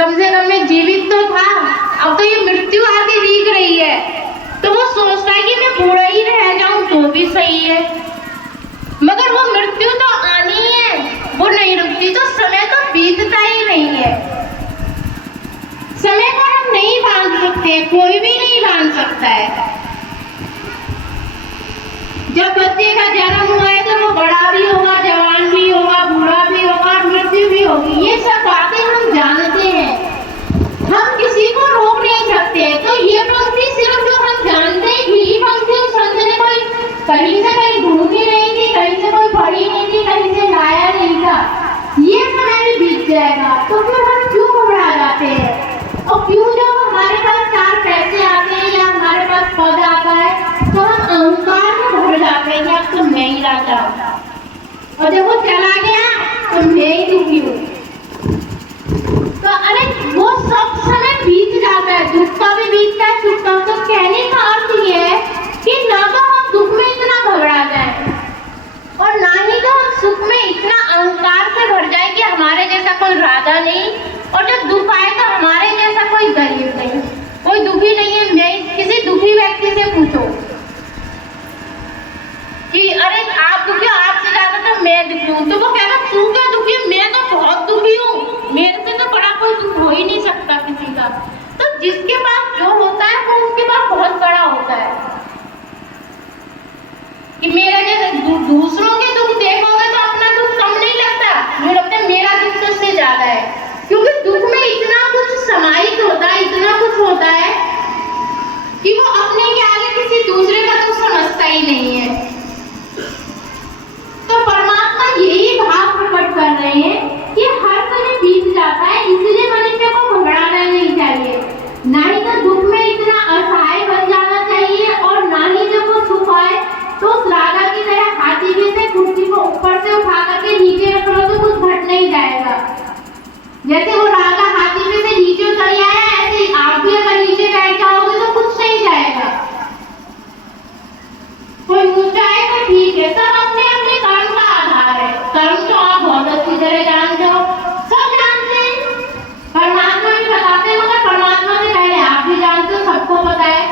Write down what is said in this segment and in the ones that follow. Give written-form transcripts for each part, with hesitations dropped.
कम से कम मैं जीवित तो था, अब तो ये मृत्यु आके दिख रही है, तो वो सोचता है कि मैं बूढ़ा ही रह जाऊं तो भी सही है। मगर वो मृत्यु तो आनी है, वो नहीं रुकती, तो समय तो बीतता ही नहीं है। समय को हम नहीं बांध सकते, कोई भी नहीं बांध सकता है। जब बच्चे का जन्म हुआ है तो वो बड़ा भी होगा, जवान भी होगा, बूढ़ा भी होगा, मृत्यु भी होगी। ये सब बातें हम जानते हैं, हम किसी को रोक नहीं सकते। तो ये पंक्ति सिर्फ जो हम जानते हैं, यही पंक्ति उस संत ने कोई कहीं से कहीं ढूंढी नहीं थी, कहीं से कोई पढ़ी नहीं थी, कहीं से लाया नहीं था। ये समय भी बीत जाएगा, तो फिर हम क्यों घबरा जाते हैं? और क्यों जब हमारे पास 4 पैसे आते हैं या हमारे पास पद आता है तो हम अहंकार में भर जाते हैं, अब तो मैं ही राजा हूं, और जब वो चला गया तो मैं ही दुखी हूँ। तो अरे वो सब समय बीत जाता है, दुख का भी बीतता है, सुख का। तो कहने का अर्थ ये है कि ना तो हम दुख में इतना घबरा जाए और ना ही तो हम सुख में इतना अहंकार से भर जाए कि हमारे जैसा कोई राजा नहीं, और जब दुख आए तो हमारे जैसा कोई गरीब नहीं, कोई दुखी नहीं है। मैं किसी दुखी व्यक्ति से पूछो कि अरे आप दुखी हो, आपसे ज्यादा तो मैं दुखी हूँ, तो वो कहेगा तू क्या दुखी है? मैं तो बहुत दुखी हूँ, मेरे से तो बड़ा कोई दुख हो ही नहीं सकता किसी का। तो जिसके पास जो होता है वो उसके पास बहुत बड़ा होता है। कि मेरा जैसे दूसरों के दुख देखोगे तो अपना दुख कम नहीं लगता, मुझे लगता है मेरा दुख तो उससे ज्यादा है, क्योंकि दुख में इतना कुछ समाहित होता है, इतना कुछ होता है कि वो अपने के आगे किसी दूसरे का दुख समझता ही नहीं है। तो परमात्मा यही भाव प्रकट कर रहे हैं कि हर समय बीत जाता है, इसलिए मनुष्य को घबराना नहीं चाहिए, ना ही तो दुख में इतना असहाय बन जाना चाहिए, और ना ही जब वो सुख आए तो उस राजा की तरह हाथी जैसे कुर्सी को ऊपर से उठा करके नीचे रख लो तो कुछ घट नहीं जाएगा। जैसे वो राजा हाथी में से नीचे उतर आया, ऐसे आप भी अगर नीचे बैठ जाओगे तो कुछ नहीं जाएगा। कोई ऊंचा है तो ठीक है, सब अपने अपने कर्म का आधार है। कर्म तो आप बहुत अच्छी तरह जानते हो, सब जानते हैं, परमात्मा भी बताते हैं, मगर परमात्मा से पहले आप भी जानते हो, सबको पता है।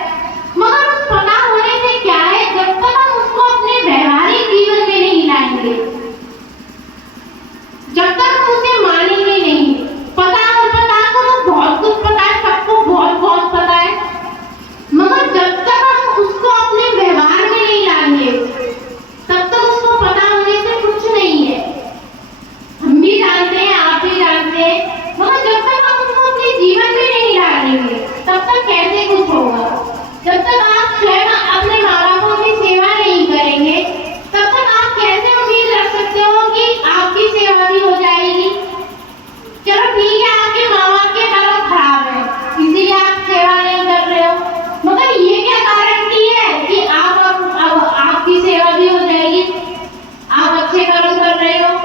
मगर उस पता होने से क्या है, जब तक हम उसको अपने व्यवहारिक जीवन में नहीं लाएंगे, जब तक हम उसे मानेंगे नहीं। पता को तो बहुत कुछ पता है, सबको बहुत बहुत पता है, मगर जब तक हम उसको अपने व्यवहार में नहीं लाएंगे तब तक उसको पता होने से कुछ नहीं है। हम भी जानते हैं, आप भी जानते हैं, मगर जब तक हम उसको अपने जीवन में नहीं डालेंगे तब तक कैसे कुछ होगा? जब तक आप स्वयं अपने माँ बापों की सेवा नहीं करेंगे तब तक आप कैसे उम्मीद रख सकते हो कि आपकी सेवा भी हो जाएगी? चलो ठीक है, आपके माँ बाप के कर्म खराब है इसीलिए आप सेवा नहीं कर रहे हो, मगर ये क्या गारंटी है कि आप अब आपकी सेवा भी हो जाएगी, आप अच्छे कर्म कर रहे हो?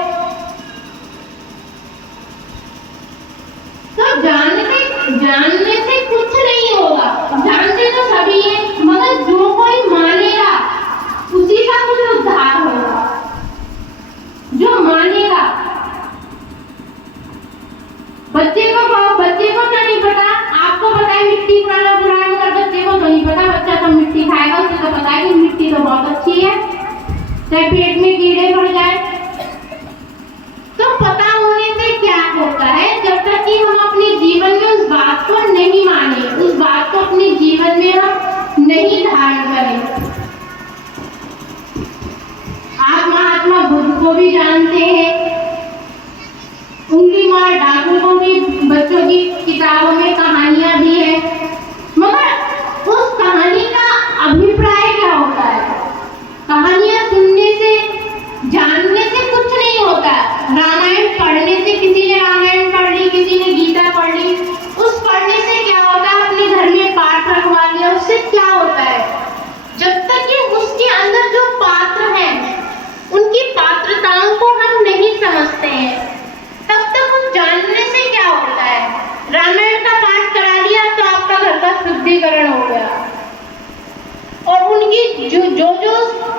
तो जानने से कुछ नहीं होगा, जानते तो सभी हैं, मगर जो कोई मानेगा उसी का कुछ उद्धार होगा, जो मानेगा। बच्चे को क्या नहीं पता? आपको पता है मिट्टी खाना बुरा है, मगर बच्चे को तो नहीं पता। बच्चा तो मिट्टी खाएगा, उसे तो पता है कि मिट्टी तो बहुत अच्छी है, चाहे पेट में कीड़े पड़ जाए। तो पता होने से क्या होता है, जब तक कि हम अपने जीवन में उस बात को नहीं माने, उस बात को अपने जीवन में हम नहीं धारण करें। आप महात्मा बुद्ध को भी जानते हैं, उंगली मार डाकू को भी, बच्चों की किताबों में कहानियां भी है, मगर उस कहानी का अभिप्राय क्या होता है? कहानियां सुनने से, जानने से कुछ नहीं होता। रामायण पढ़ने से, किसी ने रामायण पढ़ ली, किसी ने गीता पढ़ ली, उस पढ़ने से क्या होता है? अपने घर में पाठ रखवा लिया, उससे क्या होता है? जब तक कि उसके अंदर जो पात्र हैं उनकी पात्रताओं को हम नहीं समझते हैं, तब तक उस जानने से क्या होता है? रामायण का पाठ करा लिया तो आपका घर का शुद्धिकरण हो गया, और उनकी जो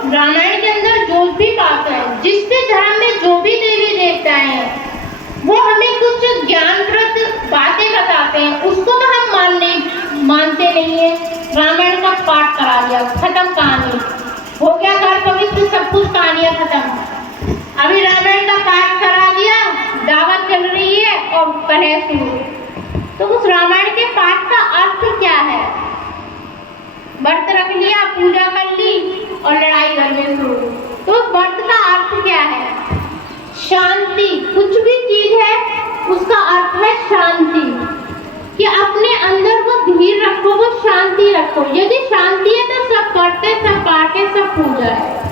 रामायण के अंदर जो भी पात्र है, जिसके धर्म में जो भी देवी देवता हैं, वो हमें कुछ ज्ञानप्रद बातें बताते हैं, उसको तो हम मानते नहीं है। रामायण का पाठ करा दिया, खत्म कहानी, हो गया घर पवित्र, सब कुछ कहानियां खत्म। अभी रामायण का पाठ करा दिया, दावत चल रही है और कलह शुरू। तो उस रामायण के पाठ का अर्थ क्या है? व्रत रख लिया, पूजा कर ली और लड़ाई घर में शुरू। तो उस व्रत का अर्थ क्या है? शांति। कुछ भी चीज है उसका अर्थ है शांति, कि अपने अंदर वो धीर रखो, वो शांति रखो। यदि शांति है तो सब करते, सब बांटे, सब पूजा है।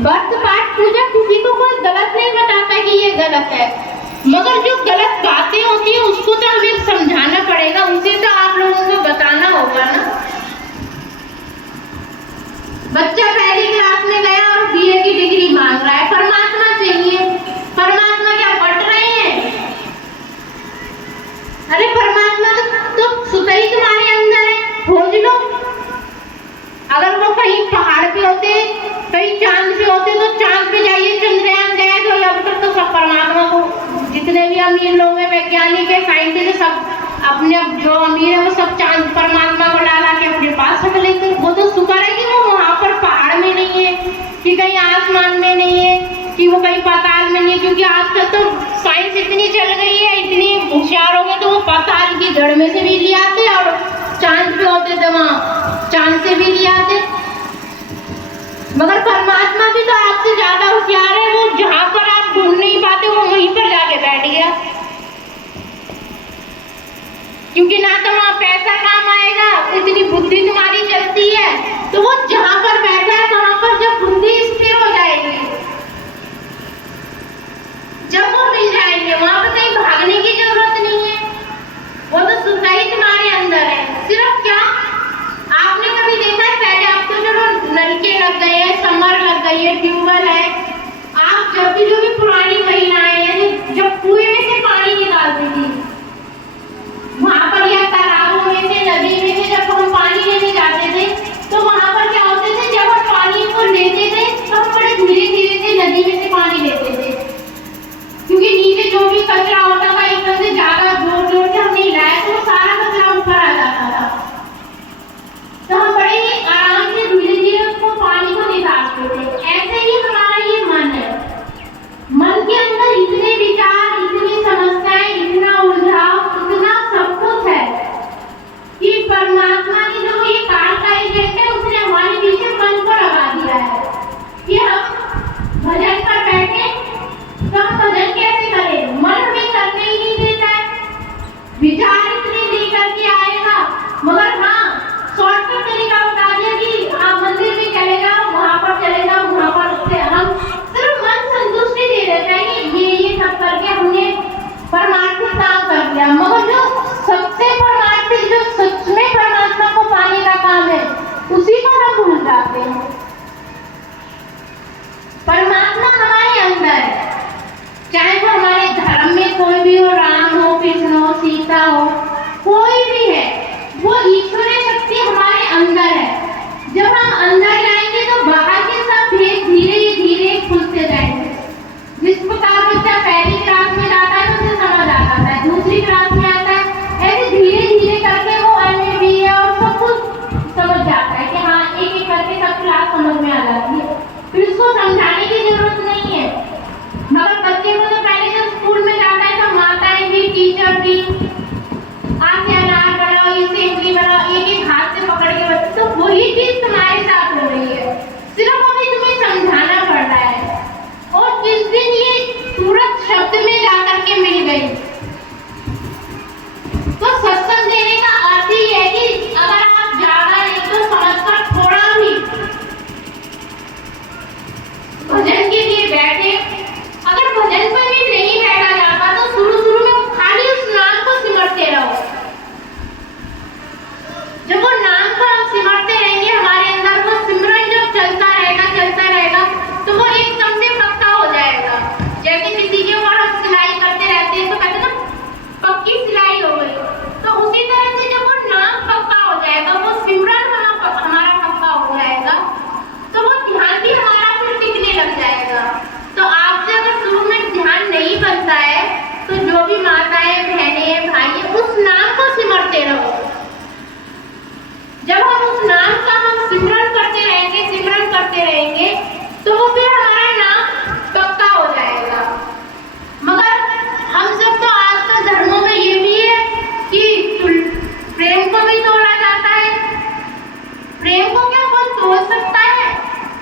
व्रत पाठ पूजा किसी को कोई गलत नहीं बताता कि ये गलत है, मगर जो गलत बातें होती है उसको तो हमें समझाना पड़ेगा, उसे तो आप लोगों को बताना होगा ना। बच्चा पहली क्लास में गया और बीए की डिग्री मांग रहा है, परमात्मा चाहिए। परमात्मा क्या बट रहे हैं? अरे परमात्मा तो सुतई तुम्हारे अंदर है, खोज लो। अगर वो कहीं पहाड़ पे होते, कहीं चांद पे होते तो चांद पे जाइए, चंद्रयान गया तो अब तक तो सब परमात्मा को, जितने भी अमीर लोग हैं, वैज्ञानिक है, साइंटिस्ट, सब अपने जो अमीर है वो सब चांद परमात्मा को ला के अपने पास रख लेते। वो तो शुक्र है कि वो वहाँ पर पहाड़ में नहीं है, कि कहीं आसमान में नहीं है, कि वो कहीं पाताल में नहीं है। क्योंकि आजकल तो साइंस इतनी चल गई है, इतनी होशियार हो गए, तो वो पाताल की जड़ में से भी ले आते और चांद पे होते तो वहाँ चांद से भी ले आते। मगर परमात्मा भी तो आपसे ज्यादा होशियार है, वो जहाँ पर आप ढूंढ नहीं पाते वो वहीं पर जाके बैठ गया। क्योंकि ना तो वहाँ पैसा काम आएगा, इतनी बुद्धि तुम्हारी चलती है, तो वो जहाँ पर बैठा है वहाँ पर जब बुद्धि स्थिर हो जाएगी, जब वो मिल जाएंगे, वहाँ पर कहीं भागने की जरूरत नहीं है। वो तो सुधाई तुम्हारे अंदर है। सिर्फ क्या आपने कभी देखा है, पहले आपको चलो नलके लग गए हैं, समर लग गई है, ट्यूबवेल है, आप जब भी जो भी पुरानी महिलाएं हैं जब कुएं में से पानी निकालती थी, वहां पर या तालाबों में से, नदी में से जब हम पानी लेने जाते थे तो वहां पर क्या होते थे, जब हम पानी को लेते थे तो हम बड़े धीरे धीरे से नदी में से पानी लेते थे, क्योंकि नीचे जो भी कचरा होता था एकदम से ज्यादा जोर जोर से हम नहीं लाया तो सारा कचरा ऊपर आ जाता था। तो हम बड़े ही आराम से धीरे धीरे उसको पानी को निकालते थे। ऐसे ही हमारा ये मन है, मन के अंदर इतने विचार, इतनी समस्याएं, इतना उलझाव, इतना सब कुछ है कि परमात्मा ने जो ये काल का एजेंट है उसने हमारे पीछे मन को लगा दिया है कि हम भजन पर बैठे तो हम भजन कैसे करें? मन हमें करने ही नहीं देता है, विचार इतने लेकर के आएगा। मगर हाँ, शॉर्टकट तरीका बता दिया कि आप मंदिर में चले जाओ, वहां पर चले जाओ, वहां पर से हम सिर्फ मन संतुष्टि दे देते हैं कि ये सब करके हमने परमार्थिक काम कर दिया। मगर जो सबसे परमार्थिक, जो सच में परमात्मा को पाने का काम है, उसी को हम भूल जाते हैं। परमात्मा हमारे अंदर है, चाहे वो हमारे धर्म में कोई भी हो, राम हो, कृष्ण हो, सीता हो, कोई भी है, वो ईश्वरीय शक्ति हमारे अंदर है। जब हम अंदर जाएंगे तो बाहर के सब भेद धीरे धीरे खुलते जाएंगे। जिस प्रकार बच्चा पहली क्लास में जाता है तो उसे समझ आता है, दूसरी क्लास में आता है, ऐसे धीरे धीरे करके वो एमए बीए और सब कुछ समझ जाता है कि हाँ, एक एक करके सब क्लास समझ में आ जाती है, फिर उसको समझाने की जरूरत नहीं है। मगर बच्चे को तो पहले जब स्कूल में जाता है तो माताएं भी, टीचर भी, आप से अनार बनाओ, इससे इडली बनाओ, एक एक हाथ से पकड़ के, तो वही चीज